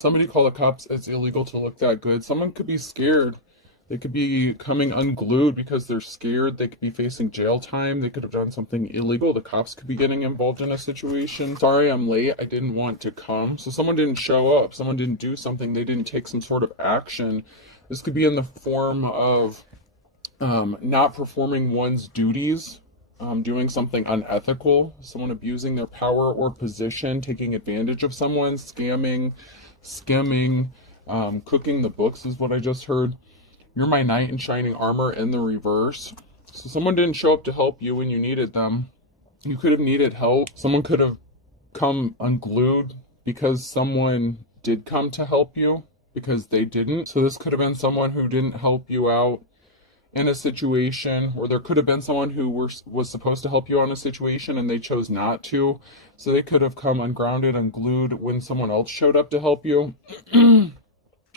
Somebody call the cops. It's illegal to look that good. Someone could be scared. They could be coming unglued because they're scared. They could be facing jail time. They could have done something illegal. The cops could be getting involved in a situation. Sorry, I'm late. I didn't want to come. So someone didn't show up. Someone didn't do something. They didn't take some sort of action. This could be in the form of not performing one's duties, doing something unethical, someone abusing their power or position, taking advantage of someone, scamming, skimming, cooking the books is what I just heard. You're my knight in shining armor in the reverse. So someone didn't show up to help you when you needed them. You could have needed help. Someone could have come unglued because someone did come to help you because they didn't. So this could have been someone who didn't help you out in a situation, or there could have been someone who was supposed to help you on a situation and they chose not to. So they could have come ungrounded, unglued when someone else showed up to help you.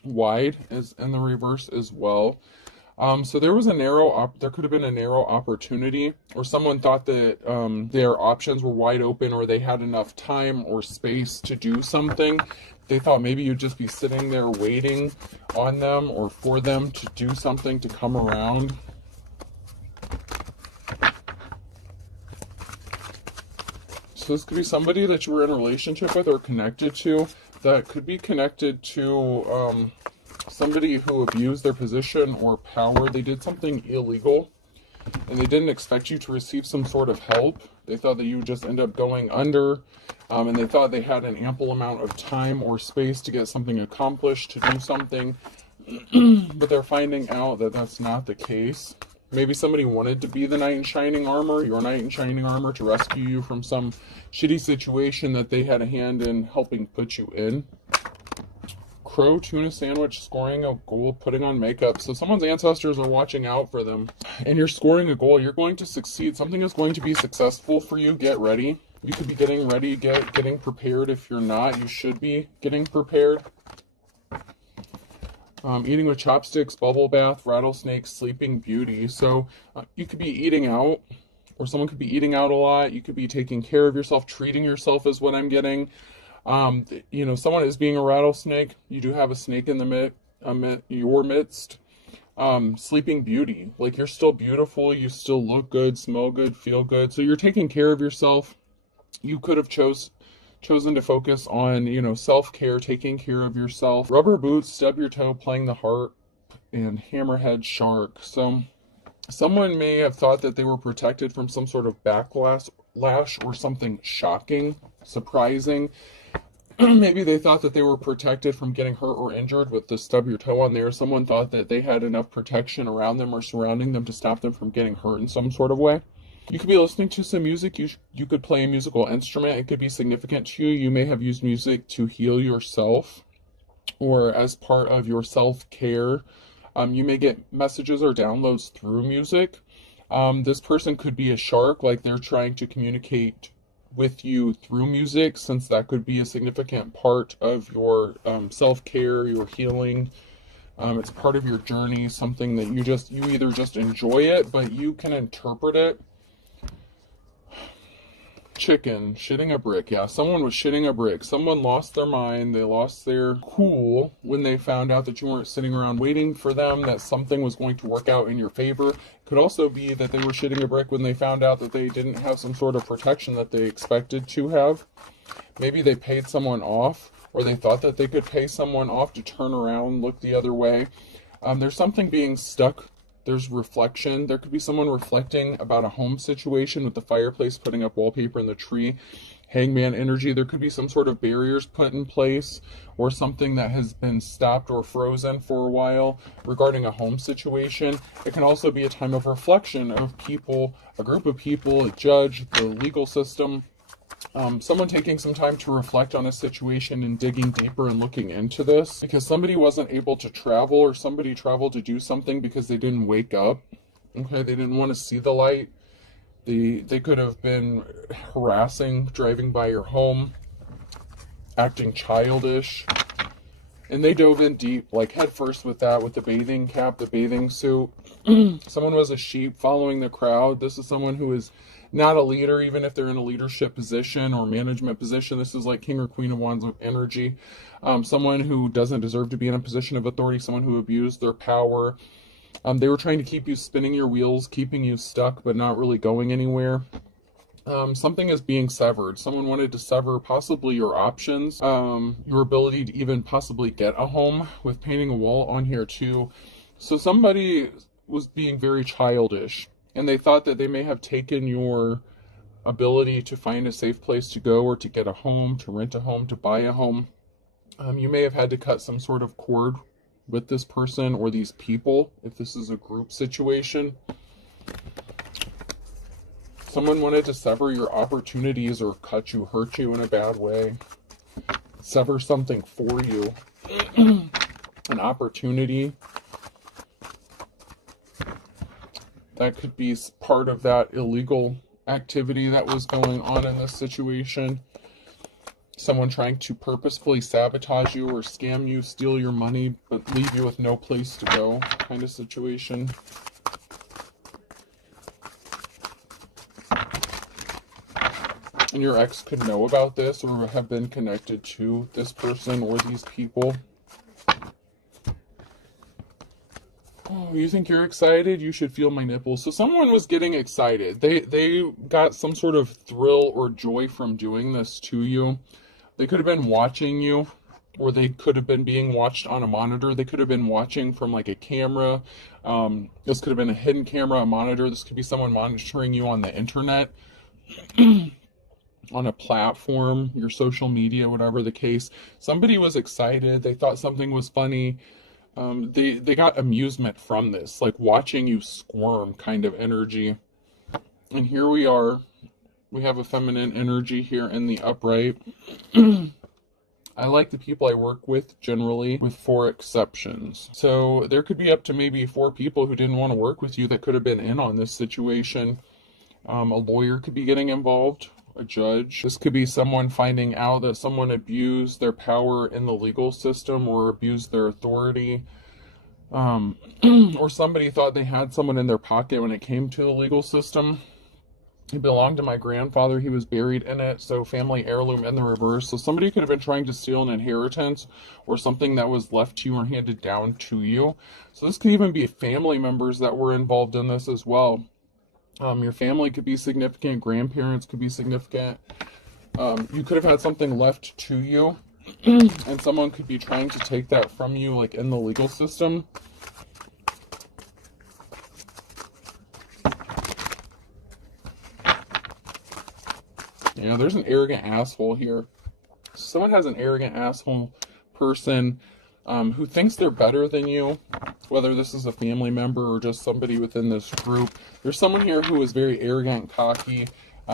Wide is in the reverse as well. So there was there could have been a narrow opportunity, or someone thought that their options were wide open, or they had enough time or space to do something. They thought maybe you'd just be sitting there waiting on them or for them to do something, to come around. So this could be somebody that you were in a relationship with or connected to, that could be connected to somebody who abused their position or power. They did something illegal and they didn't expect you to receive some sort of help. They thought that you would just end up going under, and they thought they had an ample amount of time or space to get something accomplished, to do something, but they're finding out that that's not the case. Maybe somebody wanted to be the knight in shining armor, your knight in shining armor, to rescue you from some shitty situation that they had a hand in helping put you in. Crow, tuna sandwich, scoring a goal, putting on makeup. So someone's ancestors are watching out for them. And you're scoring a goal. You're going to succeed. Something is going to be successful for you. Get ready. You could be getting ready, getting prepared. If you're not, you should be getting prepared. Eating with chopsticks, bubble bath, rattlesnake, sleeping beauty. So you could be eating out, or someone could be eating out a lot. You could be taking care of yourself, treating yourself is what I'm getting. Someone is being a rattlesnake. You do have a snake in your midst. Sleeping beauty, like you're still beautiful, you still look good, smell good, feel good. So you're taking care of yourself. You could have chosen to focus on, self-care, taking care of yourself. Rubber boots, stub your toe, playing the harp, and hammerhead shark. So someone may have thought that they were protected from some sort of backlash or something shocking, surprising. Maybe they thought that they were protected from getting hurt or injured with the stub your toe on there. Someone thought that they had enough protection around them or surrounding them to stop them from getting hurt in some sort of way. You could be listening to some music. You could play a musical instrument. It could be significant to you. You may have used music to heal yourself or as part of your self-care. You may get messages or downloads through music. This person could be a shark, like they're trying to communicate with you through music, since that could be a significant part of your self-care, your healing. It's part of your journey, something that you either just enjoy it, but you can interpret it. Chicken, shitting a brick. Yeah, someone was shitting a brick. Someone lost their mind. They lost their cool when they found out that you weren't sitting around waiting for them, that something was going to work out in your favor. Could also be that they were shitting a brick when they found out that they didn't have some sort of protection that they expected to have. Maybe they paid someone off, or they thought that they could pay someone off to turn around, look the other way. There's something being stuck. There's reflection. There could be someone reflecting about a home situation with the fireplace, putting up wallpaper in the tree. Hangman energy. There could be some sort of barriers put in place, or something that has been stopped or frozen for a while regarding a home situation. It can also be a time of reflection of people, a group of people, a judge, the legal system. Someone taking some time to reflect on a situation and digging deeper and looking into this, because somebody wasn't able to travel, or somebody traveled to do something because they didn't wake up. Okay, they didn't want to see the light. They could have been harassing, driving by your home, acting childish, and they dove in deep, like head first with that, with the bathing cap, the bathing suit. Someone was a sheep following the crowd. This is someone who is not a leader, even if they're in a leadership position or management position. This is like King or Queen of Wands with energy. someone who doesn't deserve to be in a position of authority, someone who abused their power. They were trying to keep you spinning your wheels, keeping you stuck, but not really going anywhere. Something is being severed. Someone wanted to sever possibly your options, your ability to even possibly get a home, with painting a wall on here too. So somebody was being very childish, and they thought that they may have taken your ability to find a safe place to go, or to get a home, to rent a home, to buy a home. You may have had to cut some sort of cord with this person or these people, if this is a group situation. Someone wanted to sever your opportunities, or cut you, hurt you in a bad way. Sever something for you. An opportunity. That could be part of that illegal activity that was going on in this situation. Someone trying to purposefully sabotage you or scam you, steal your money, but leave you with no place to go, kind of situation. And your ex could know about this, or have been connected to this person or these people. Oh, you think you're excited? You should feel my nipples. So someone was getting excited. They got some sort of thrill or joy from doing this to you. They could have been watching you, or they could have been being watched on a monitor. They could have been watching from like a camera. This could have been a hidden camera, a monitor. This could be someone monitoring you on the internet. On a platform, your social media, whatever the case. Somebody was excited. They thought something was funny. They got amusement from this, like watching you squirm kind of energy. And here we are. We have a feminine energy here in the upright. I like the people I work with generally, with 4 exceptions. So there could be up to maybe 4 people who didn't want to work with you that could have been in on this situation. A lawyer could be getting involved. A judge. This could be someone finding out that someone abused their power in the legal system, or abused their authority. Or somebody thought they had someone in their pocket when it came to the legal system. It belonged to my grandfather. He was buried in it. So family heirloom in the reverse. So somebody could have been trying to steal an inheritance, or something that was left to you or handed down to you. So this could even be family members that were involved in this as well. Your family could be significant. Grandparents could be significant. You could have had something left to you, and someone could be trying to take that from you, like in the legal system. Yeah, there's an arrogant asshole here. Someone has an arrogant asshole person who thinks they're better than you, whether this is a family member or just somebody within this group. There's someone here who is very arrogant and cocky.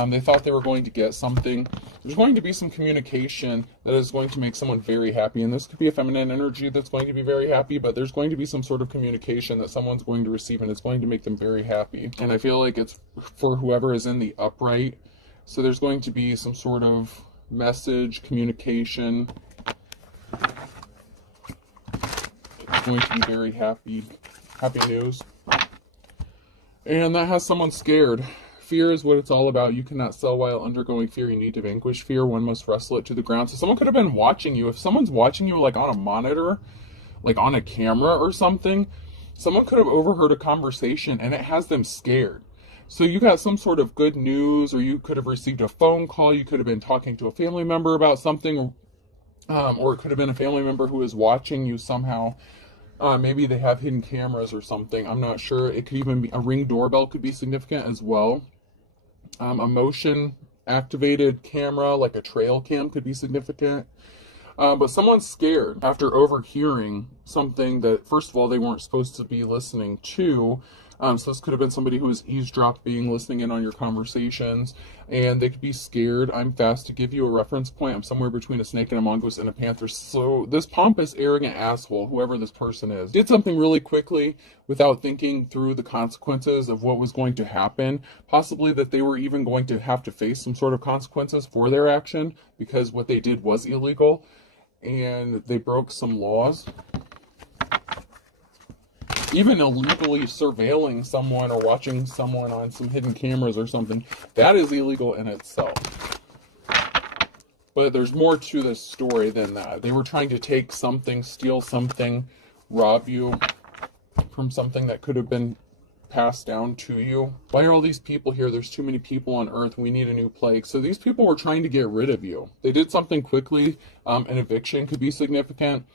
They thought they were going to get something. There's going to be some communication that is going to make someone very happy. And this could be a feminine energy that's going to be very happy, but there's going to be some sort of communication that someone's going to receive, and it's going to make them very happy. And I feel like it's for whoever is in the upright. So there's going to be some sort of message, communication. It's going to be very happy news. And that has someone scared. Fear is what it's all about. You cannot sell while undergoing fear. You need to vanquish fear. One must wrestle it to the ground. So someone could have been watching you. If someone's watching you like on a monitor, like on a camera or something, someone could have overheard a conversation and it has them scared. So you got some sort of good news, or you could have received a phone call. You could have been talking to a family member about something, or it could have been a family member who is watching you somehow. Maybe they have hidden cameras or something. I'm not sure. It could even be a Ring doorbell could be significant as well. A motion activated camera, like a trail cam, could be significant. But someone's scared after overhearing something that, first of all, they weren't supposed to be listening to. So this could have been somebody who was eavesdropping, listening in on your conversations, and they could be scared. I'm fast to give you a reference point. I'm somewhere between a snake and a mongoose and a panther. So this pompous, arrogant asshole, whoever this person is, did something really quickly without thinking through the consequences of what was going to happen. Possibly that they were even going to have to face some sort of consequences for their action, because what they did was illegal, and they broke some laws. Even illegally surveilling someone or watching someone on some hidden cameras or something, that is illegal in itself. But there's more to this story than that. They were trying to take something, steal something, rob you from something that could have been passed down to you. Why are all these people here? There's too many people on Earth. We need a new plague. So these people were trying to get rid of you. They did something quickly. An eviction could be significant.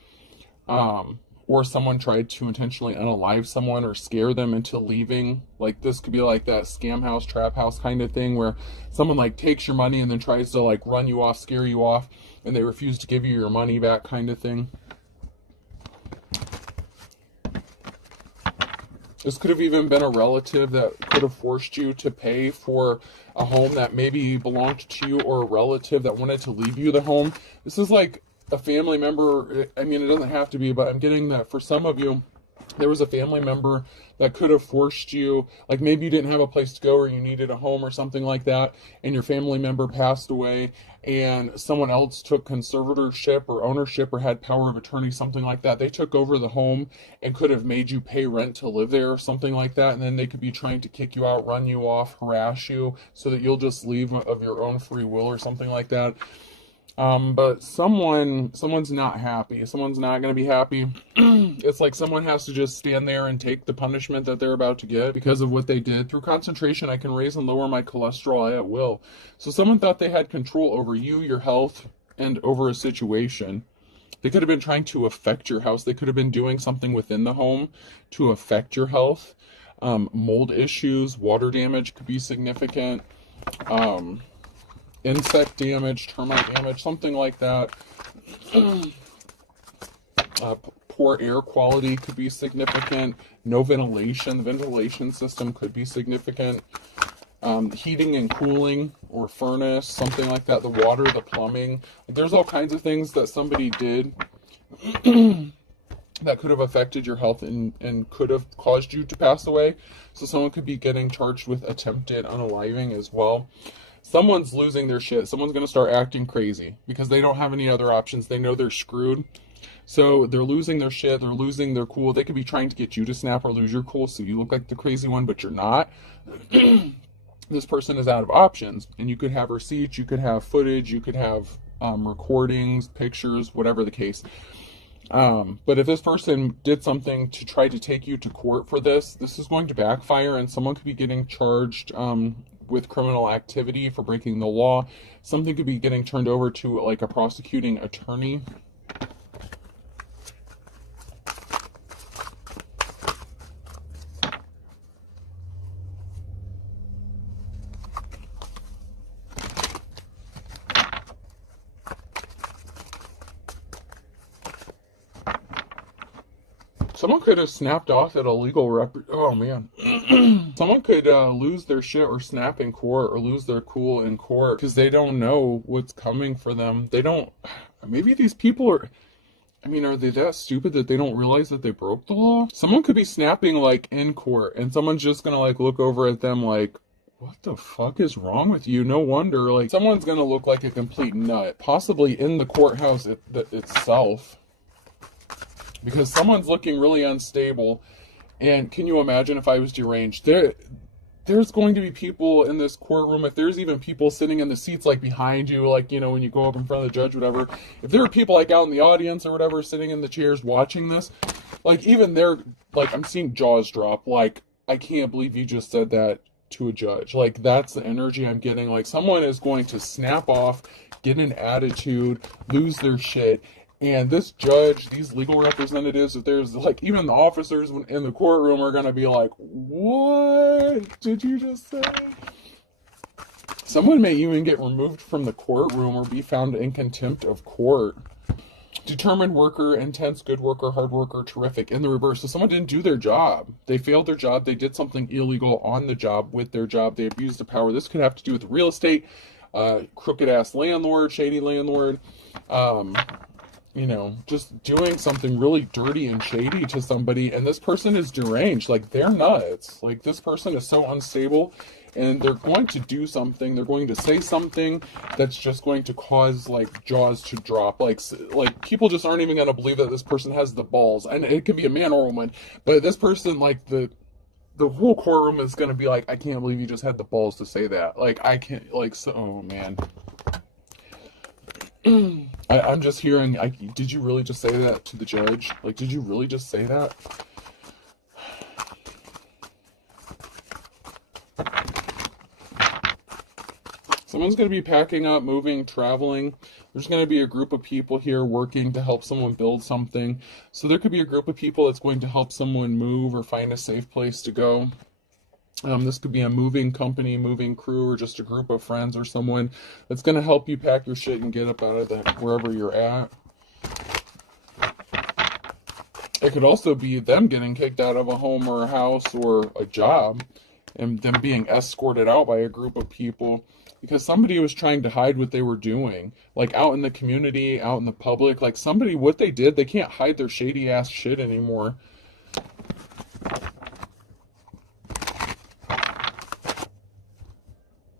Or someone tried to intentionally unalive someone or scare them into leaving. Like this could be like that scam house, trap house kind of thing where someone like takes your money and then tries to like run you off, scare you off, and they refuse to give you your money back kind of thing. This could have even been a relative that could have forced you to pay for a home that maybe belonged to you, or a relative that wanted to leave you the home. This is like a family member. I mean, it doesn't have to be, but I'm getting that for some of you, there was a family member that could have forced you, like maybe you didn't have a place to go or you needed a home or something like that, and your family member passed away and someone else took conservatorship or ownership or had power of attorney, something like that. They took over the home and could have made you pay rent to live there or something like that, and then they could be trying to kick you out, run you off, harass you so that you'll just leave of your own free will or something like that. But someone's not happy. Someone's not going to be happy. It's like someone has to just stand there and take the punishment that they're about to get because of what they did. Through concentration, I can raise and lower my cholesterol at will. So someone thought they had control over you, your health, and over a situation. They could have been trying to affect your house. They could have been doing something within the home to affect your health. Mold issues, water damage could be significant. Insect damage, termite damage, something like that. Poor air quality could be significant. No ventilation. The ventilation system could be significant. Heating and cooling or furnace, something like that. The water, the plumbing. There's all kinds of things that somebody did that could have affected your health and could have caused you to pass away. So someone could be getting charged with attempted unaliving as well. Someone's losing their shit. Someone's going to start acting crazy because they don't have any other options. They know they're screwed. So they're losing their shit. They're losing their cool. They could be trying to get you to snap or lose your cool so you look like the crazy one, but you're not. This person is out of options. And you could have receipts. You could have footage. You could have recordings, pictures, whatever the case. But if this person did something to try to take you to court for this, this is going to backfire, and someone could be getting charged with criminal activity for breaking the law. Something could be getting turned over to like a prosecuting attorney. Someone could have snapped off at a legal oh man. Someone could lose their shit or snap in court or lose their cool in court because they don't know what's coming for them. They don't, maybe these people are, I mean, are they that stupid that they don't realize that they broke the law? Someone could be snapping like in court and someone's just gonna like look over at them like, what the fuck is wrong with you? No wonder, like someone's gonna look like a complete nut, possibly in the courthouse itself. Because someone's looking really unstable. And can you imagine if I was deranged? There's going to be people in this courtroom, if there's even people sitting in the seats like behind you, like, you know, when you go up in front of the judge, whatever. If there are people like out in the audience or whatever, sitting in the chairs watching this, like even they're, like I'm seeing jaws drop. Like, I can't believe you just said that to a judge. Like, that's the energy I'm getting. Like, someone is going to snap off, get an attitude, lose their shit. And this judge, these legal representatives, if there's like even the officers in the courtroom are going to be like, what did you just say? Someone may even get removed from the courtroom or be found in contempt of court. Determined worker, intense, good worker, hard worker, terrific. In the reverse, so someone didn't do their job. They failed their job. They did something illegal on the job with their job. They abused the power. This could have to do with real estate, crooked ass landlord, shady landlord, you know, just doing something really dirty and shady to somebody, and this person is deranged. Like, they're nuts. Like, this person is so unstable, and they're going to do something, they're going to say something that's just going to cause, like, jaws to drop. Like people just aren't even going to believe that this person has the balls. And it could be a man or a woman, but this person, like, the whole courtroom is going to be like, I can't believe you just had the balls to say that. Like, I can't, like, so, oh, man. I'm just hearing, did you really just say that to the judge? Like, did you really just say that? Someone's going to be packing up, moving, traveling. There's going to be a group of people here working to help someone build something. So there could be a group of people that's going to help someone move or find a safe place to go. This could be a moving company, moving crew, or just a group of friends or someone that's going to help you pack your shit and get up out of wherever you're at. It could also be them getting kicked out of a home or a house or a job and them being escorted out by a group of people because somebody was trying to hide what they were doing. Like out in the community, out in the public, like somebody, what they did, they can't hide their shady ass shit anymore.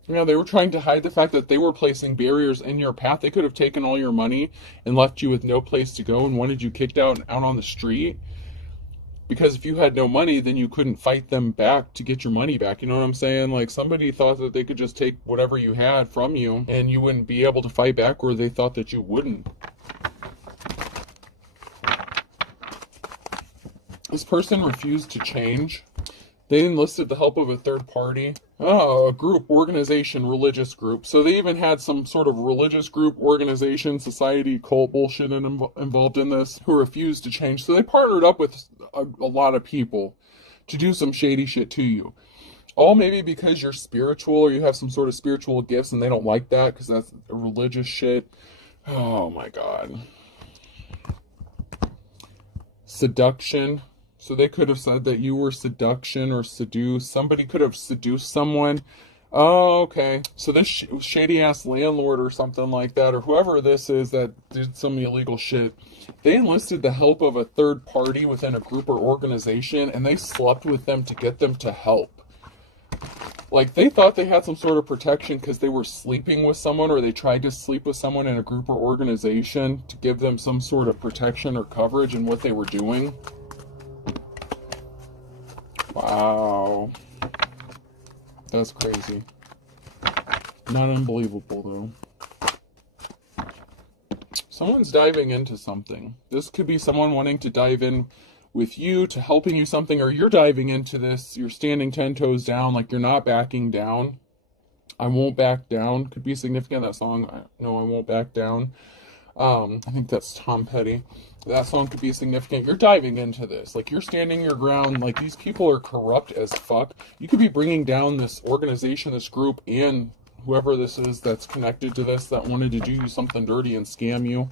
You know, they were trying to hide the fact that they were placing barriers in your path. They could have taken all your money and left you with no place to go and wanted you kicked out on the street. Because if you had no money, then you couldn't fight them back to get your money back. You know what I'm saying? Like somebody thought that they could just take whatever you had from you and you wouldn't be able to fight back, or they thought that you wouldn't. This person refused to change. They enlisted the help of a third party. Oh, a group, organization, religious group. So they even had some sort of religious group, organization, society, cult bullshit involved in this who refused to change. So they partnered up with a lot of people to do some shady shit to you. All maybe because you're spiritual or you have some sort of spiritual gifts and they don't like that because that's religious shit. Oh my God. Seduction. So they could have said that you were seduction or seduce. Somebody could have seduced someone. Oh, okay. So this shady ass landlord or something like that, or whoever this is that did some illegal shit, they enlisted the help of a third party within a group or organization, and they slept with them to get them to help. Like they thought they had some sort of protection because they were sleeping with someone, or they tried to sleep with someone in a group or organization to give them some sort of protection or coverage in what they were doing. Wow. That's crazy. Not unbelievable, though. Someone's diving into something. This could be someone wanting to dive in with you, to helping you something, or you're diving into this. You're standing 10 toes down, like you're not backing down. I won't back down. Could be significant, that song. No, I won't back down. I think that's Tom Petty. That song could be significant. You're diving into this. Like, you're standing your ground. Like, these people are corrupt as fuck. You could be bringing down this organization, this group, and whoever this is that's connected to this that wanted to do you something dirty and scam you.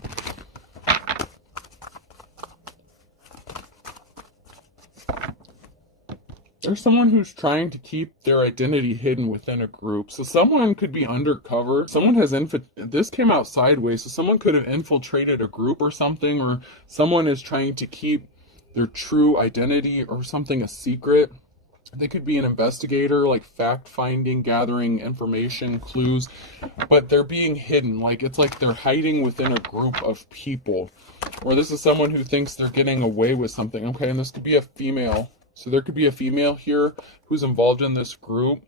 There's someone who's trying to keep their identity hidden within a group. So someone could be undercover. Someone has this came out sideways. So someone could have infiltrated a group or something, or someone is trying to keep their true identity or something a secret. They could be an investigator, like fact-finding, gathering information, clues, but they're being hidden. Like, it's like they're hiding within a group of people. Or this is someone who thinks they're getting away with something. Okay, and this could be a female. So there could be a female here who's involved in this group,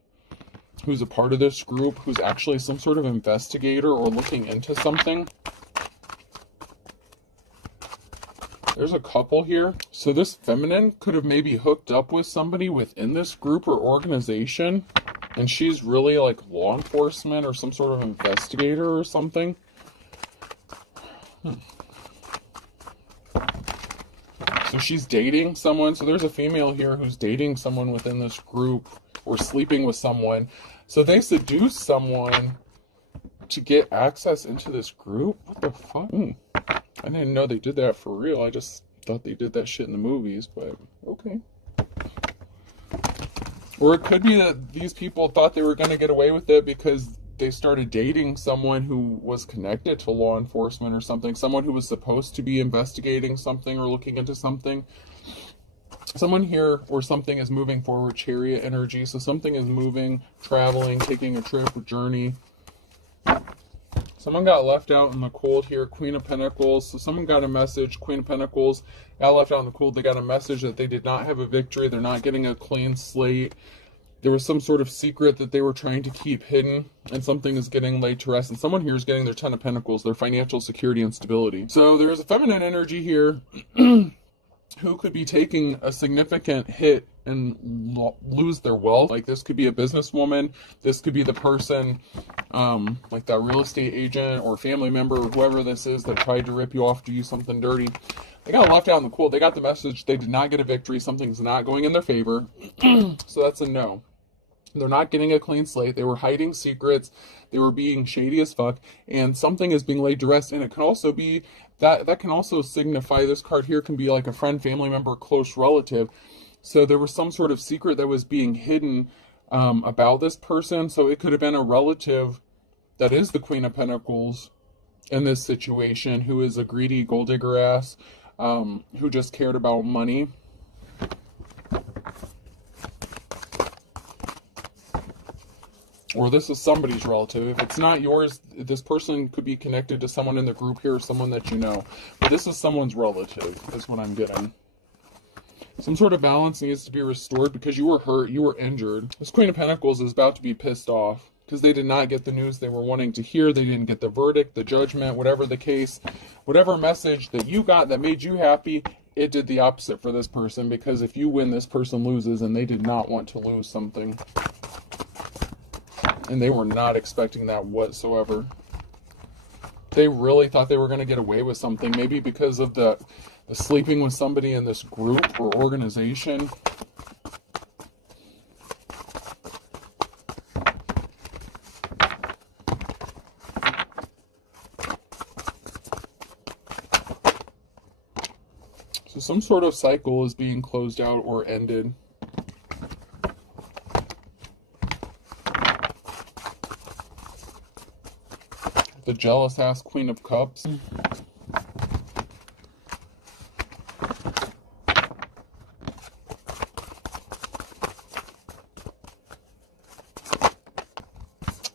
who's a part of this group, who's actually some sort of investigator or looking into something. There's a couple here. So this feminine could have maybe hooked up with somebody within this group or organization, and she's really like law enforcement or some sort of investigator or something. So she's dating someone. So there's a female here who's dating someone within this group or sleeping with someone. So they seduce someone to get access into this group? What the fuck? I didn't know they did that for real. I just thought they did that shit in the movies, but okay. Or it could be that these people thought they were going to get away with it because they started dating someone who was connected to law enforcement or something. Someone who was supposed to be investigating something or looking into something. Someone here or something is moving forward, chariot energy. So something is moving, traveling, taking a trip, a journey. Someone got left out in the cold here, Queen of Pentacles. So someone got a message, Queen of Pentacles, got left out in the cold. They got a message that they did not have a victory. They're not getting a clean slate. There was some sort of secret that they were trying to keep hidden, and something is getting laid to rest. And someone here is getting their Ten of Pentacles, their financial security and stability. So there's a feminine energy here who could be taking a significant hit and lose their wealth. Like, this could be a businesswoman. This could be the person, like that real estate agent or family member or whoever this is that tried to rip you off, do you something dirty. They got left out in the cold. They got the message. They did not get a victory. Something's not going in their favor. So that's a no. They're not getting a clean slate. They were hiding secrets. They were being shady as fuck. And something is being laid to rest. And it can also be, that can also signify, this card here can be like a friend, family member, close relative. So there was some sort of secret that was being hidden about this person. So it could have been a relative that is the Queen of Pentacles in this situation, who is a greedy gold digger ass, who just cared about money. Or this is somebody's relative. If it's not yours, this person could be connected to someone in the group here, or someone that you know. But this is someone's relative, is what I'm getting. Some sort of balance needs to be restored because you were hurt, you were injured. This Queen of Pentacles is about to be pissed off because they did not get the news they were wanting to hear. They didn't get the verdict, the judgment, whatever the case. Whatever message that you got that made you happy, it did the opposite for this person, because if you win, this person loses, and they did not want to lose something. And they were not expecting that whatsoever. They really thought they were going to get away with something, maybe because of the sleeping with somebody in this group or organization. So some sort of cycle is being closed out or ended. The jealous ass Queen of Cups.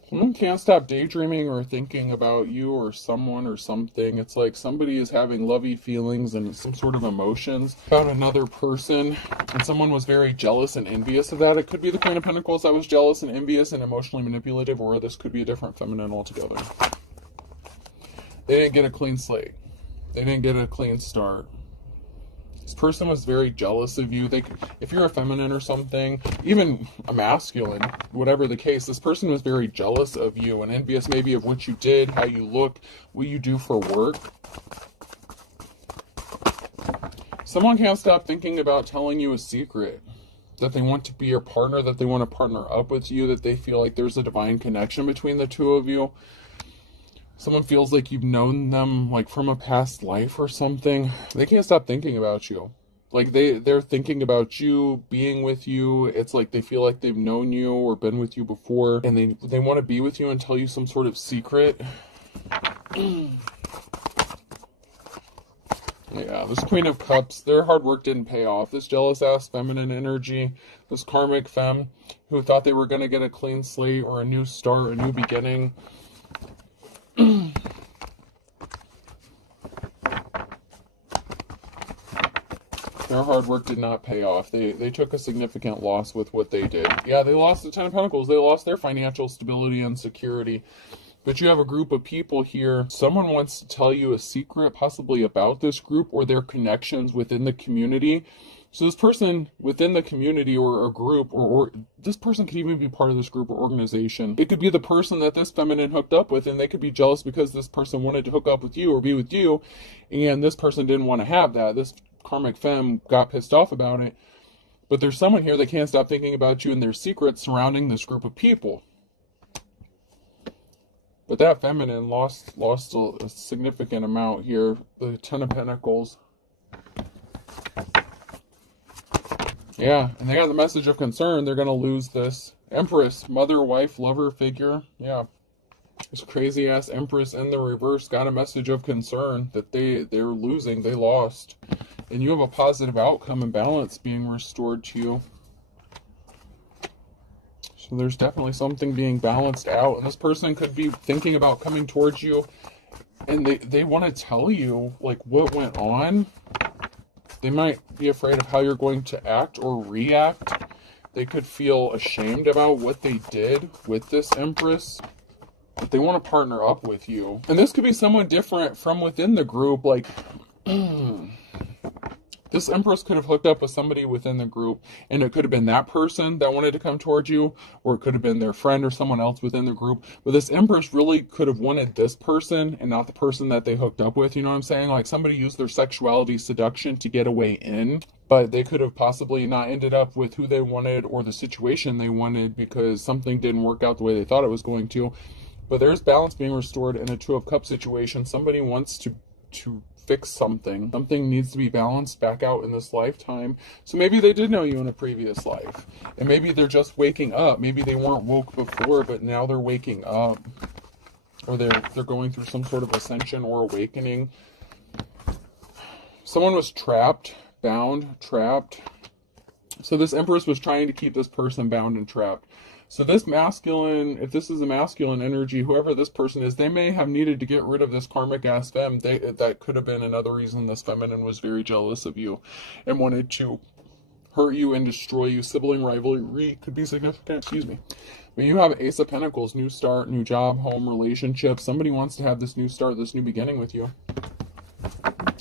Someone can't stop daydreaming or thinking about you or someone or something. It's like somebody is having lovey feelings and some sort of emotions about another person, and someone was very jealous and envious of that. It could be the Queen of Pentacles that was jealous and envious and emotionally manipulative, or this could be a different feminine altogether. They didn't get a clean slate. They didn't get a clean start. This person was very jealous of you. If you're a feminine or something, even a masculine, whatever the case, this person was very jealous of you and envious maybe of what you did, how you look, what you do for work. Someone can't stop thinking about telling you a secret, that they want to be your partner, that they want to partner up with you, that they feel like there's a divine connection between the two of you. Someone feels like you've known them like from a past life or something. They can't stop thinking about you. Like they're thinking about you, being with you. It's like they feel like they've known you or been with you before, and they want to be with you and tell you some sort of secret. Yeah, this Queen of Cups, their hard work didn't pay off. This jealous ass feminine energy, this karmic femme who thought they were going to get a clean slate or a new start, a new beginning. Their hard work did not pay off. They took a significant loss with what they did. Yeah, they lost the Ten of Pentacles. They lost their financial stability and security. But you have a group of people here. Someone wants to tell you a secret, possibly about this group or their connections within the community. So this person within the community or a group, or this person could even be part of this group or organization. It could be the person that this feminine hooked up with, and they could be jealous because this person wanted to hook up with you or be with you, and this person didn't want to have that. This karmic femme got pissed off about it. But there's someone here that can't stop thinking about you and their secrets surrounding this group of people. But that feminine lost a significant amount here. The Ten of Pentacles. Yeah, and they got the message of concern. They're going to lose this Empress, mother, wife, lover figure. Yeah. This crazy-ass Empress in the reverse got a message of concern that they're losing. They lost. And you have a positive outcome and balance being restored to you. So there's definitely something being balanced out. And this person could be thinking about coming towards you. And they want to tell you, like, what went on. They might be afraid of how you're going to act or react. They could feel ashamed about what they did with this Empress, but they want to partner up with you. And this could be someone different from within the group. Like, this Empress could have hooked up with somebody within the group, and it could have been that person that wanted to come towards you, or it could have been their friend or someone else within the group. But this Empress really could have wanted this person and not the person that they hooked up with. You know what I'm saying? Like, somebody used their sexuality seduction to get a way in, but they could have possibly not ended up with who they wanted or the situation they wanted because something didn't work out the way they thought it was going to. But there's balance being restored in a Two of Cups situation. Somebody wants to fix something. Something needs to be balanced back out in this lifetime. So maybe they did know you in a previous life. And maybe they're just waking up. Maybe they weren't woke before, but now they're waking up. Or they're going through some sort of ascension or awakening. Someone was trapped, bound, trapped. So this Empress was trying to keep this person bound and trapped. So this masculine, if this is a masculine energy, whoever this person is, they may have needed to get rid of this karmic ass femme. That could have been another reason this feminine was very jealous of you and wanted to hurt you and destroy you. Sibling rivalry could be significant, excuse me. But you have Ace of Pentacles, new start, new job, home, relationship. Somebody wants to have this new start, this new beginning with you.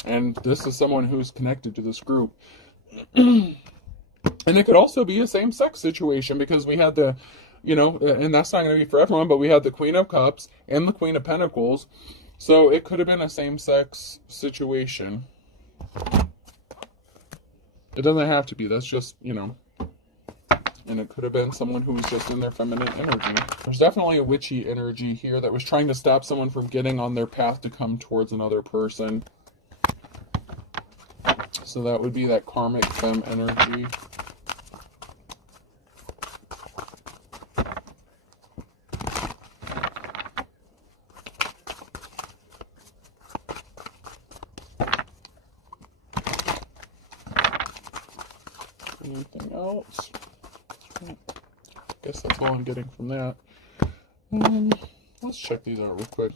And this is someone who's connected to this group. And it could also be a same-sex situation because we had the, you know, and that's not going to be for everyone, but we had the Queen of Cups and the Queen of Pentacles. So it could have been a same-sex situation. It doesn't have to be. That's just, you know. And it could have been someone who was just in their feminine energy. There's definitely a witchy energy here that was trying to stop someone from getting on their path to come towards another person. So that would be that karmic femme energy. Anything else? I guess that's all I'm getting from that. Let's check these out real quick.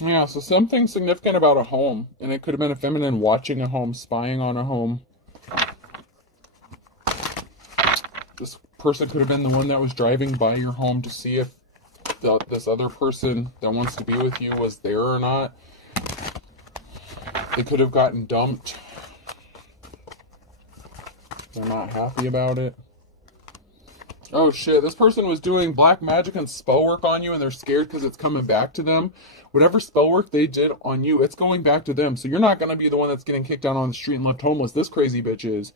Yeah, so something significant about a home, and it could have been a feminine watching a home, spying on a home. This person could have been the one that was driving by your home to see if this other person that wants to be with you was there or not. They could have gotten dumped. They're not happy about it. Oh shit, this person was doing black magic and spell work on you and they're scared because it's coming back to them. Whatever spell work they did on you, it's going back to them. So you're not going to be the one that's getting kicked out on the street and left homeless. This crazy bitch is.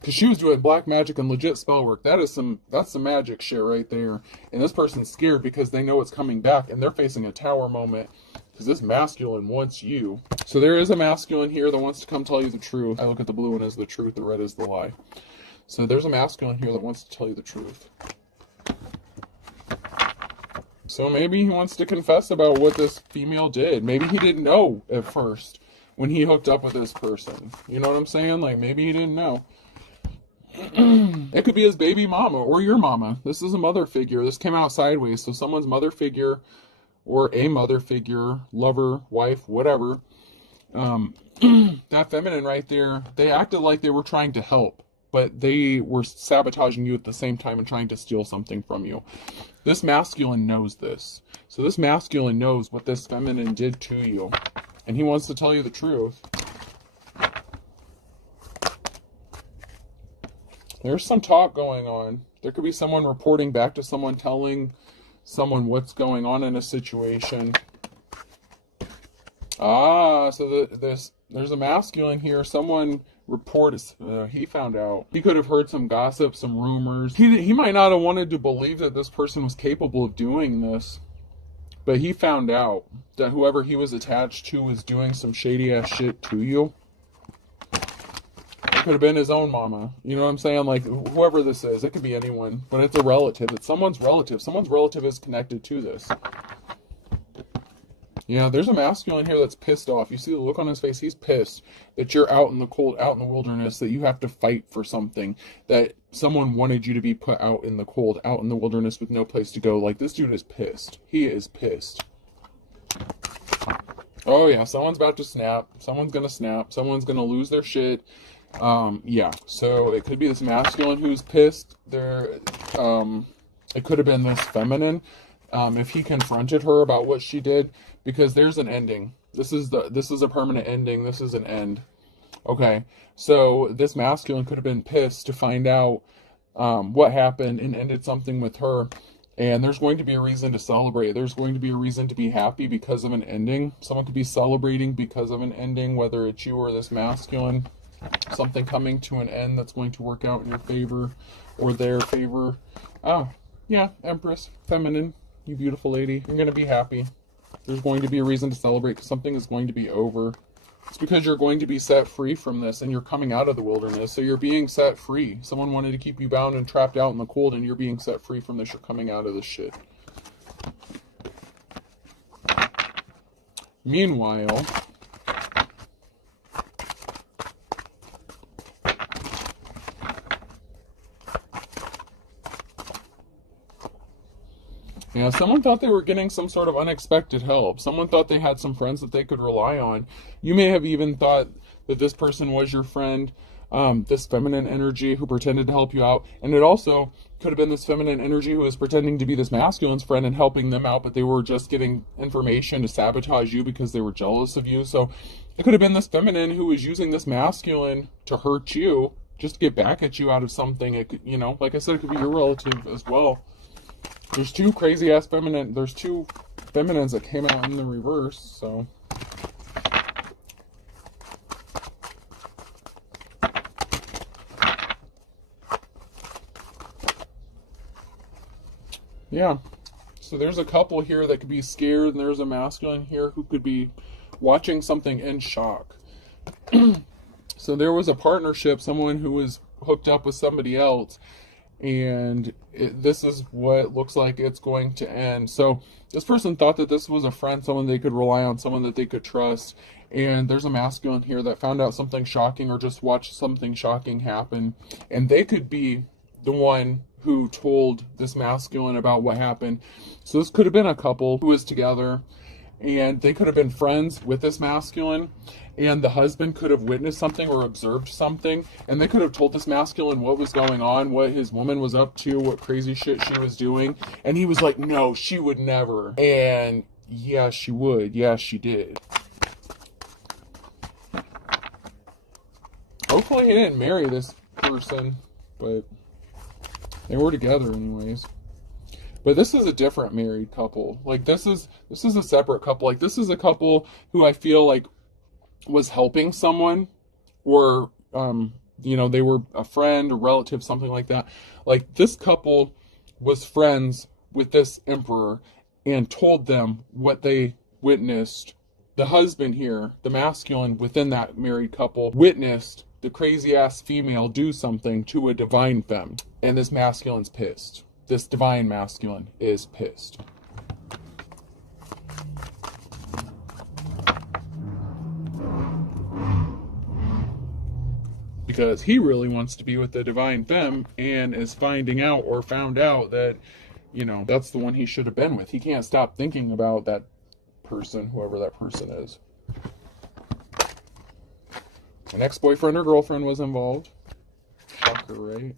Because she was doing black magic and legit spell work. That's some magic shit right there. And this person's scared because they know it's coming back and they're facing a tower moment. Because this masculine wants you. So there is a masculine here that wants to come tell you the truth. I look at the blue one as the truth, the red is the lie. So there's a masculine here that wants to tell you the truth. So maybe he wants to confess about what this female did. Maybe he didn't know at first when he hooked up with this person. You know what I'm saying? Like, maybe he didn't know. It could be his baby mama or your mama. This is a mother figure. This came out sideways. So someone's mother figure or a mother figure, lover, wife, whatever. That feminine right there, they acted like they were trying to help. But they were sabotaging you at the same time and trying to steal something from you. This masculine knows this. So this masculine knows what this feminine did to you. And he wants to tell you the truth. There's some talk going on. There could be someone reporting back to someone, telling someone what's going on in a situation. So there's a masculine here. Someone reports, he found out. He could have heard some gossip, some rumors. He might not have wanted to believe that this person was capable of doing this. But he found out that whoever he was attached to was doing some shady ass shit to you. It could have been his own mama. You know what I'm saying? Like, whoever this is. It could be anyone. But it's a relative. It's someone's relative. Someone's relative is connected to this. Yeah, there's a masculine here that's pissed off. You see the look on his face? He's pissed that you're out in the cold, out in the wilderness, that you have to fight for something, that someone wanted you to be put out in the cold, out in the wilderness with no place to go. Like, this dude is pissed. He is pissed. Oh yeah, someone's about to snap. Someone's gonna snap. Someone's gonna lose their shit. Yeah. So it could be this masculine who's pissed. It could have been this feminine. If he confronted her about what she did, because there's an ending. This is a permanent ending. This is an end. Okay. So this masculine could have been pissed to find out what happened and ended something with her. And there's going to be a reason to celebrate. There's going to be a reason to be happy because of an ending. Someone could be celebrating because of an ending, whether it's you or this masculine. Something coming to an end that's going to work out in your favor or their favor. Oh, yeah, Empress, feminine, you beautiful lady. You're going to be happy. There's going to be a reason to celebrate because something is going to be over. It's because you're going to be set free from this and you're coming out of the wilderness. So you're being set free. Someone wanted to keep you bound and trapped out in the cold and you're being set free from this. You're coming out of this shit. Meanwhile, yeah, someone thought they were getting some sort of unexpected help. Someone thought they had some friends that they could rely on. You may have even thought that this person was your friend, this feminine energy who pretended to help you out. And it also could have been this feminine energy who was pretending to be this masculine's friend and helping them out, but they were just getting information to sabotage you because they were jealous of you. So it could have been this feminine who was using this masculine to hurt you, just to get back at you out of something. It could, like I said, it could be your relative as well. There's two crazy ass feminine. There's two feminines that came out in the reverse. So yeah. So there's a couple here that could be scared, and there's a masculine here who could be watching something in shock. So there was a partnership, someone who was hooked up with somebody else, and this is what looks like it's going to end. So this person thought that this was a friend, someone they could rely on, someone that they could trust, and there's a masculine here that found out something shocking or just watched something shocking happen, and they could be the one who told this masculine about what happened. So this could have been a couple who was together, and they could have been friends with this masculine, and the husband could have witnessed something or observed something, and they could have told this masculine what was going on, what his woman was up to, what crazy shit she was doing, and he was like, no, she would never. And yeah, she would. Yeah, she did. Hopefully he didn't marry this person, but they were together anyways. But this is a different married couple. Like this is a separate couple. Like this is a couple who I feel like was helping someone, or they were a friend, a relative, something like that. Like this couple was friends with this emperor and told them what they witnessed. The husband here, the masculine within that married couple, witnessed the crazy ass female do something to a divine femme, and this masculine's pissed. This divine masculine is pissed. Because he really wants to be with the divine femme and is finding out or found out that, that's the one he should have been with. He can't stop thinking about that person, whoever that person is. An ex-boyfriend or girlfriend was involved. Shocker, right?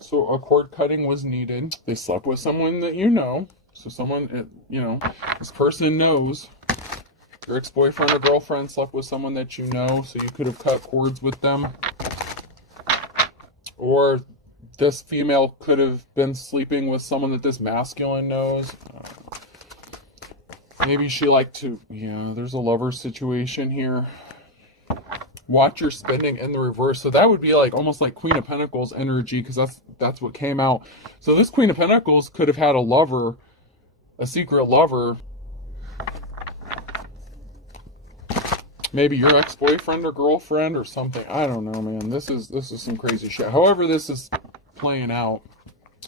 So a cord cutting was needed. They slept with someone that you know. So someone, this person knows. Your ex-boyfriend or girlfriend slept with someone that you know, so you could have cut cords with them. Or this female could have been sleeping with someone that this masculine knows. Maybe she liked to, there's a lover situation here. Watch your spending in the reverse. So that would be like almost like Queen of Pentacles energy, because that's what came out. So this Queen of Pentacles could have had a lover, a secret lover. Maybe your ex-boyfriend or girlfriend or something. I don't know, man. This is some crazy shit. However this is playing out,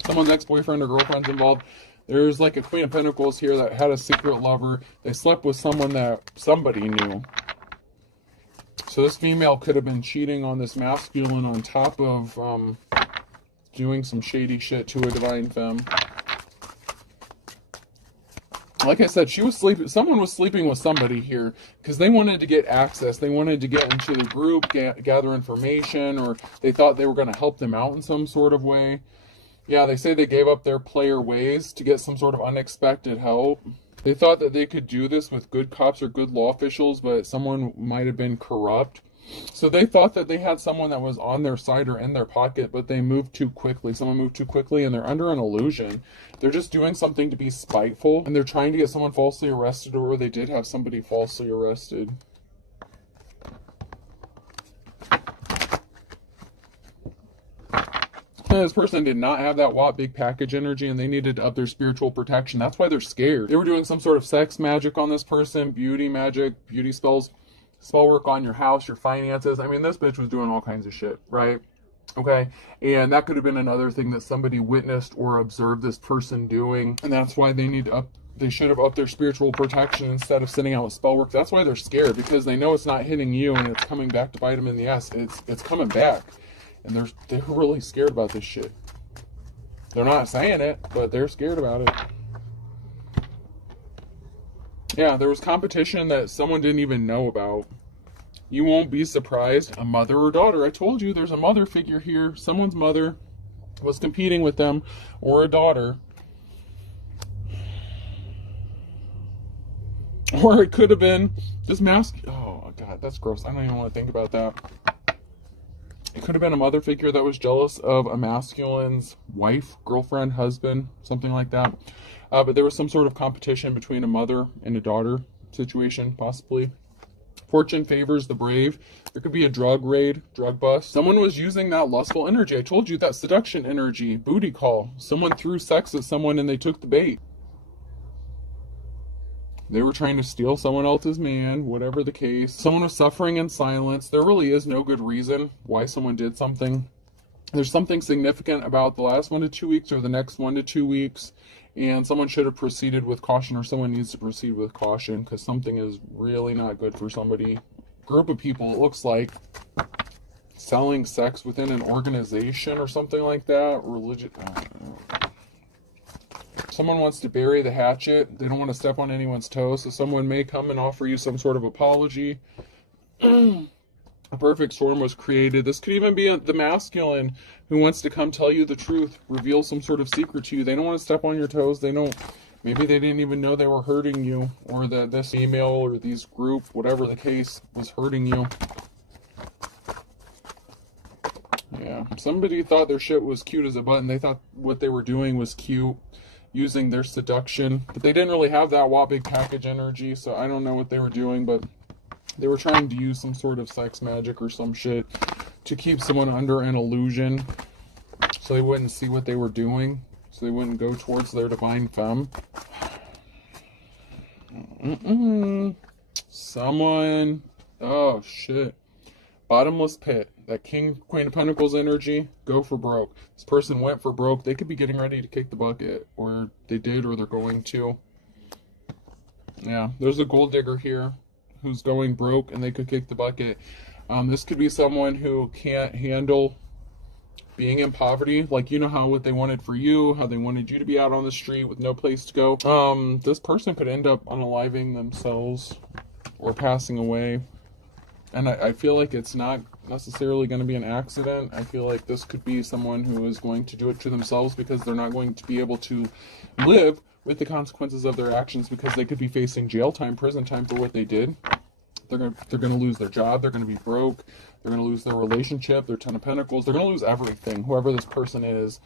someone's ex-boyfriend or girlfriend's involved. There's like a Queen of Pentacles here that had a secret lover. They slept with someone that somebody knew. So this female could have been cheating on this masculine on top of doing some shady shit to a divine femme. Like I said, she was sleeping. Someone was sleeping with somebody here because they wanted to get access. They wanted to get into the group, gather information, or they thought they were going to help them out in some sort of way. Yeah, they say they gave up their player ways to get some sort of unexpected help. They thought that they could do this with good cops or good law officials, but someone might have been corrupt. So they thought that they had someone that was on their side or in their pocket, but they moved too quickly. Someone moved too quickly, and they're under an illusion. They're just doing something to be spiteful, and they're trying to get someone falsely arrested, or they did have somebody falsely arrested. This person did not have that big package energy, and they needed to up their spiritual protection. That's why they're scared. They were doing some sort of sex magic on this person, beauty magic, beauty spells, spell work on your house, your finances. I mean, this bitch was doing all kinds of shit, right? Okay, and that could have been another thing that somebody witnessed or observed this person doing, and that's why they need to up. They should have upped their spiritual protection instead of sending out with spell work. That's why they're scared, because they know it's not hitting you and it's coming back to bite them in the ass. It's coming back. And they're really scared about this shit. They're not saying it, but they're scared about it. Yeah, there was competition that someone didn't even know about. You won't be surprised. A mother or daughter. I told you there's a mother figure here. Someone's mother was competing with them, or a daughter. Or it could have been this mask. Oh, God, that's gross. I don't even want to think about that. It could have been a mother figure that was jealous of a masculine's wife, girlfriend, husband, something like that. But there was some sort of competition between a mother and a daughter situation, possibly. Fortune favors the brave. There could be a drug raid, drug bust. Someone was using that lustful energy. I told you, that seduction energy, booty call. Someone threw sex at someone and they took the bait. They were trying to steal someone else's man, whatever the case. Someone was suffering in silence. There really is no good reason why someone did something. There's something significant about the last 1 to 2 weeks or the next 1 to 2 weeks, and someone should have proceeded with caution, or someone needs to proceed with caution, because something is really not good for somebody. Group of people, it looks like, selling sex within an organization or something like that. Religion. Someone wants to bury the hatchet. They don't want to step on anyone's toes, so someone may come and offer you some sort of apology. A perfect storm was created. This could even be the masculine who wants to come tell you the truth, reveal some sort of secret to you. They don't want to step on your toes. They don't. Maybe they didn't even know they were hurting you, or that this email or these group, whatever the case, was hurting you. Yeah, somebody thought their shit was cute as a button. They thought what they were doing was cute, using their seduction, but they didn't really have that big package energy, so I don't know what they were doing, but they were trying to use some sort of sex magic or some shit to keep someone under an illusion, so they wouldn't see what they were doing, so they wouldn't go towards their divine femme. Someone, oh shit, bottomless pit. That King, Queen of Pentacles energy, go for broke. This person went for broke. They could be getting ready to kick the bucket, or they did, or they're going to. Yeah, there's a gold digger here who's going broke, and they could kick the bucket. This could be someone who can't handle being in poverty. Like, you know how what they wanted for you, how they wanted you to be out on the street with no place to go. This person could end up unaliving themselves or passing away. And I feel like it's not necessarily going to be an accident. I feel like this could be someone who is going to do it to themselves, because they're not going to be able to live with the consequences of their actions, because they could be facing jail time, prison time for what they did. They're going to lose their job. They're going to be broke. They're going to lose their relationship, their 10 of Pentacles. They're going to lose everything, whoever this person is.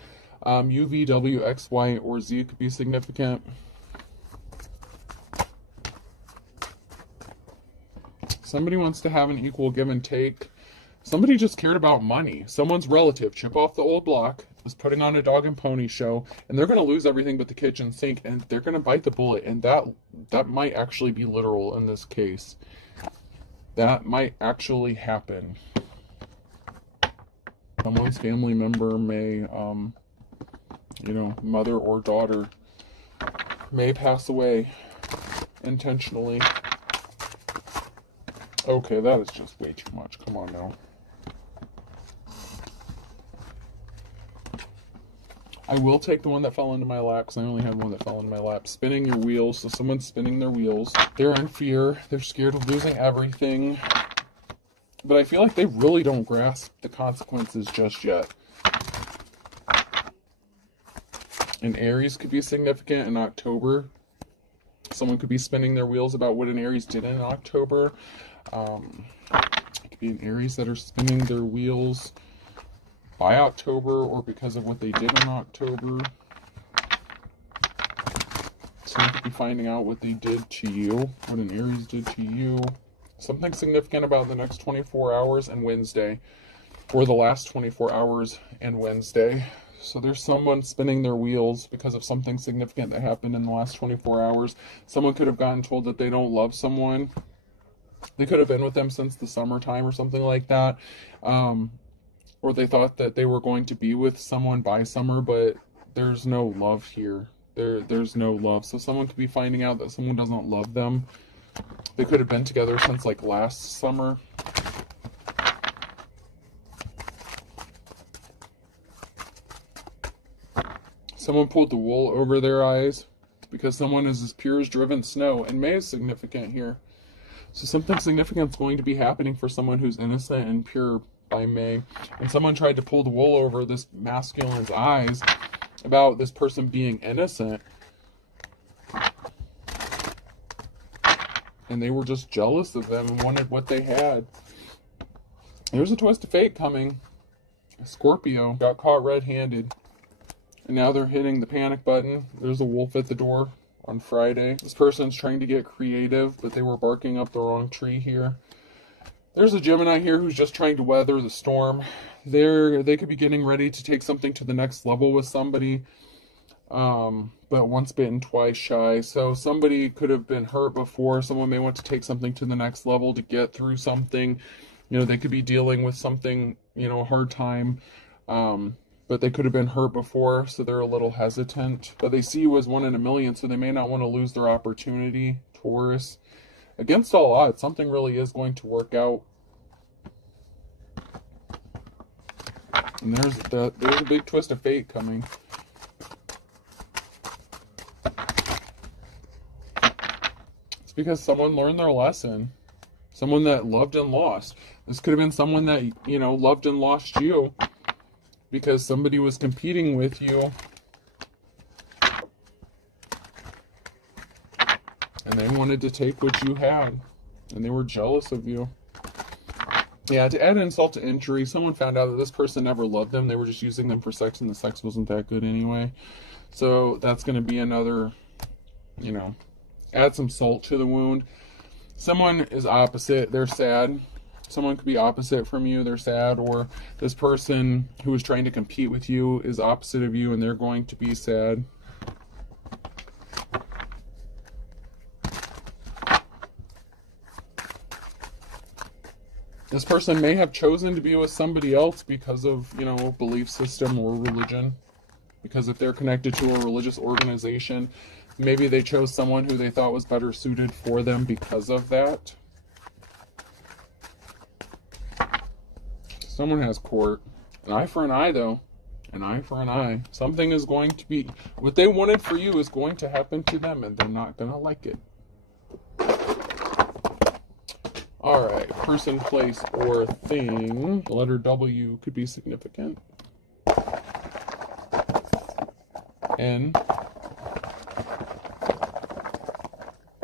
U, V, W, X, Y, or Z could be significant. Somebody wants to have an equal give and take. Somebody just cared about money. Someone's relative, chip off the old block, was putting on a dog and pony show, and they're going to lose everything but the kitchen sink, and they're going to bite the bullet, and that might actually be literal in this case. That might actually happen. Someone's family member may, mother or daughter, may pass away intentionally. Okay, that is just way too much. Come on now. I will take the one that fell into my lap because I only have one that fell into my lap. Spinning your wheels. So someone's spinning their wheels. They're in fear. They're scared of losing everything. But I feel like they really don't grasp the consequences just yet. An Aries could be significant in October. Someone could be spinning their wheels about what an Aries did in October. It could be an Aries that are spinning their wheels by October or because of what they did in October. Someone could be finding out what they did to you, what an Aries did to you. Something significant about the next 24 hours and Wednesday, or the last 24 hours and Wednesday. So there's someone spinning their wheels because of something significant that happened in the last 24 hours. Someone could have gotten told that they don't love someone. They could have been with them since the summertime or something like that. Or they thought that they were going to be with someone by summer, but there's no love here. There's no love. So someone could be finding out that someone doesn't love them. They could have been together since like last summer. Someone pulled the wool over their eyes because someone is as pure as driven snow. And May is significant here. So something significant is going to be happening for someone who's innocent and pure by May. And someone tried to pull the wool over this masculine's eyes about this person being innocent. And they were just jealous of them and wanted what they had. There's a twist of fate coming. Scorpio got caught red-handed. And now they're hitting the panic button. There's a wolf at the door on Friday. This person's trying to get creative, but they were barking up the wrong tree here. There's a Gemini here who's just trying to weather the storm. They could be getting ready to take something to the next level with somebody. But once bitten, twice shy. So somebody could have been hurt before. Someone may want to take something to the next level to get through something. You know, they could be dealing with something, you know, a hard time. But they could have been hurt before, so they're a little hesitant. But they see you as 1 in a million, so they may not want to lose their opportunity. Taurus. Against all odds, something really is going to work out. And there's a big twist of fate coming. It's because someone learned their lesson. Someone that loved and lost. This could have been someone that, you know, loved and lost you. Because somebody was competing with you. And they wanted to take what you had. And they were jealous of you. Yeah, to add insult to injury, someone found out that this person never loved them. They were just using them for sex, and the sex wasn't that good anyway. So that's going to be another, you know, add some salt to the wound. Someone is opposite. They're sad. Someone could be opposite from you, they're sad, or this person who is trying to compete with you is opposite of you and they're going to be sad. This person may have chosen to be with somebody else because of, you know, belief system or religion. Because if they're connected to a religious organization, maybe they chose someone who they thought was better suited for them because of that. Someone has court. An eye for an eye, though. An eye for an eye. Something is going to be... What they wanted for you is going to happen to them, and they're not going to like it. Alright. Person, place, or thing. The letter W could be significant. N.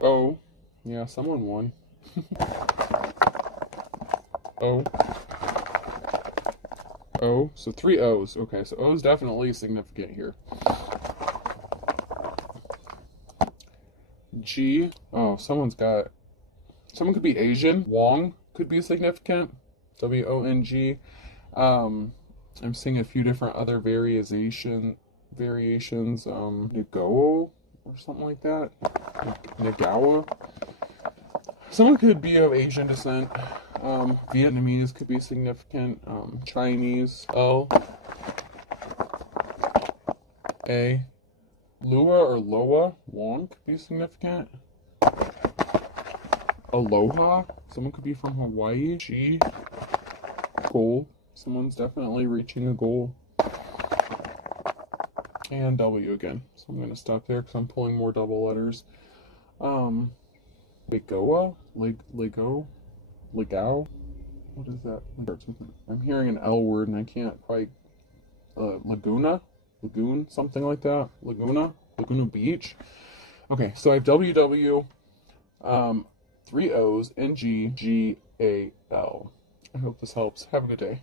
O. Yeah, someone won. O. O, so 3 O's. Okay, so O is definitely significant here. G, oh, someone could be Asian. Wong could be significant. W-O-N-G. I'm seeing a few different other variations. Nagao or something like that. Nagawa. Someone could be of Asian descent. Vietnamese could be significant. Chinese. L. A. Lua or Loa. Wong could be significant. Aloha. Someone could be from Hawaii. G. Goal. Someone's definitely reaching a goal. and W again. So I'm going to stop there because I'm pulling more double letters. Lagoa? Lego? Legao? What is that? I'm hearing an L word and I can't quite. Laguna? Lagoon? Something like that? Laguna? Laguna Beach? Okay, so I have WW, 3 O's, NG, GAL. I hope this helps. Have a good day.